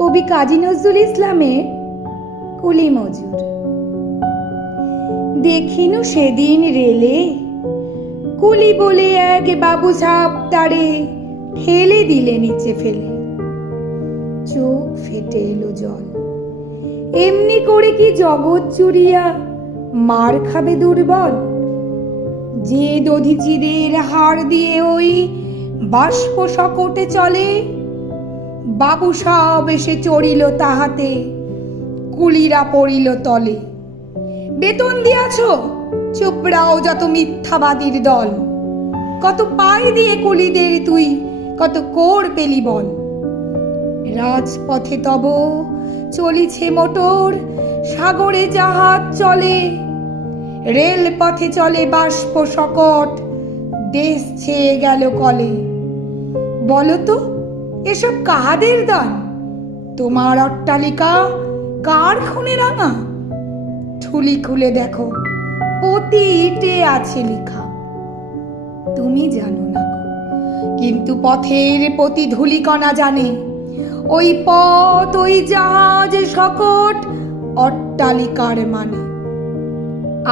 কবি কাজী নজরুল ইসলামের কুলি মজুর। দেখিনু সেদিন রেলে কুলি বলে এক বাবু সাপ তারে ঠেলে দিলে নিচে ফেলে। চোখ ফেটে এলো জল। এমনি করে কি জগৎ চুরিয়া মার খাবে দুর্বল? যে দধিচিদের হাড় দিয়ে ওই বাষ্প সকটে চলে, বাবু সব এসে চড়িল তাহাতে, কুলিরা পড়িল তলে। বেতন দিয়াছ? চুপড়াও যত মিথ্যাবাদীর দল। কত পাই দিয়ে কুলিদের তুই কত কোর পেলি বল। রাজপথে তব চলিছে মোটর, সাগরে জাহাজ চলে, রেল পথে চলে বাষ্প সকট, দেশ ছেয়ে গেল কলে। বলো তো এসব কাহাদের দান? তোমার অট্টালিকা কার খুনে রাঙা? ঠুলি খুলে দেখো প্রতি ইটে আছে লেখা। তুমি জানো না গো, কিন্তু পথের প্রতি ধূলিকণা জানে। ওই পথ ওই জাহাজ সকট অট্টালিকার মানে।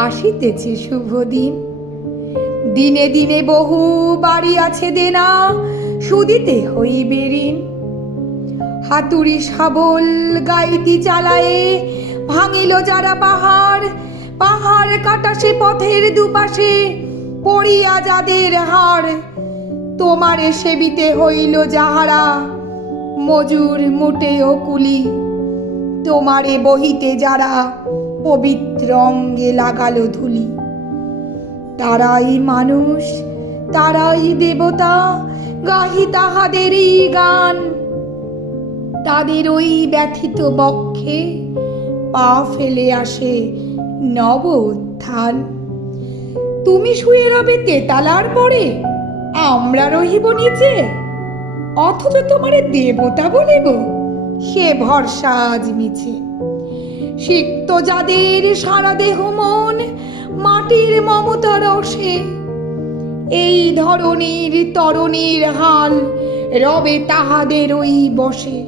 আসিতেছে শুভ দিন, দিনে দিনে বহু বাড়ি আছে দেনা, সুদিতে হইবে ঋণ। হাতুড়ি শাবল গাইতি চালায়ে ভাঙিল যারা পাহাড়, পাহাড় কাটা সে পথের দুপাশে পড়িয়া যাদের হাড়। তোমারে সেবিতে হইল যাহারা মজুর মুটে ও কুলি, তোমারে বহিতে যারা পবিত্র অঙ্গে লাগালো ধুলি। তারাই মানুষ তারাই দেবতা, গাহি তাহাদেরই গান। তাদের ওই ব্যথিত বক্ষে পা ফেলে আসে নব উত্থান। তুমি শুয়ে রবে তেতালার পরে, আমরা রহিব নিচে, অথচ তোমারে দেবতা বলিব, সে ভরসা আজ মিছে। সিক্ত যাদের সারা দেহ মন মাটির মমতা রসে, এই ধরনীর তরণীর হাল রবে তাহাদের ওই বসে।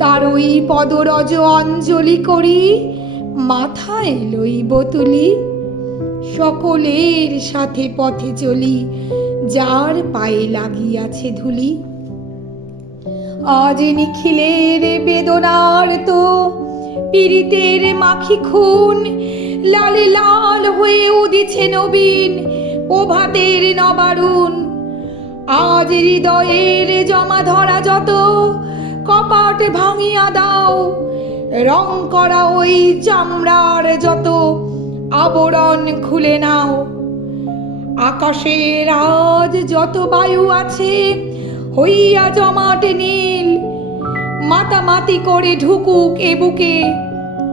তার ওই পদরজ অঞ্জলি করি মাথায় লইব তুলি, সকলের সাথে পথে চলি যার পায়ে লাগিয়াছে ধুলি। আজ নিখিলের বেদনার তো পীড়িতের মাখি খুন, লালে লাল হয়ে উদিছে নবীন প্রভাতের নবারুণ। আজ হৃদয়ের জমা ধরা যত কপাট ভাঙিয়া দাও, রং করা ওই চামড়ার যত আবরণ খুলে নাও। আকাশের আজ যত বায়ু আছে হইয়া জমাট নীল, মাতামাতি করে ঢুকুক এ বুকে,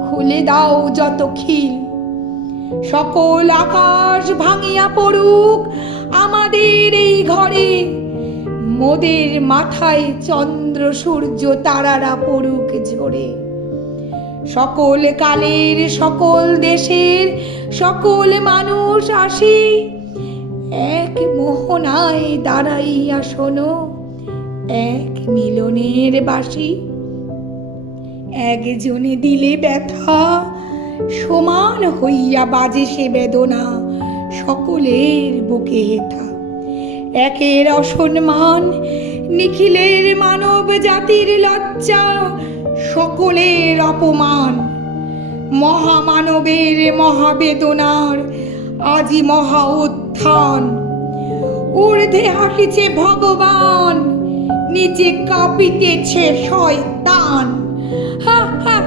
খুলে দাও যত খিল। সকল আকাশ ভাঙিয়া পড়ুক আমাদের এই ঘরে, মোদের মাথায় চন্দ্র সূর্য তারারা পড়ুক ঝরে। সকল কালের সকল দেশের সকল মানুষ আসি, এক মোহনায় দাঁড়াইয়া শোনো এক মিলনের বাঁশি। একজনে দিলে ব্যথা সমান হইয়া বাজে সে বেদনা সকলের বুকে হেথা। একের অসম্মান নিখিলের মানব জাতির লজ্জা, সকলের অপমান। মহামানবের মহাবেদনার আজি মহা উত্থান। ঊর্ধ্বে হাসিছে ভগবান, নিচে কাঁপিতেছে শয়তান। হা হা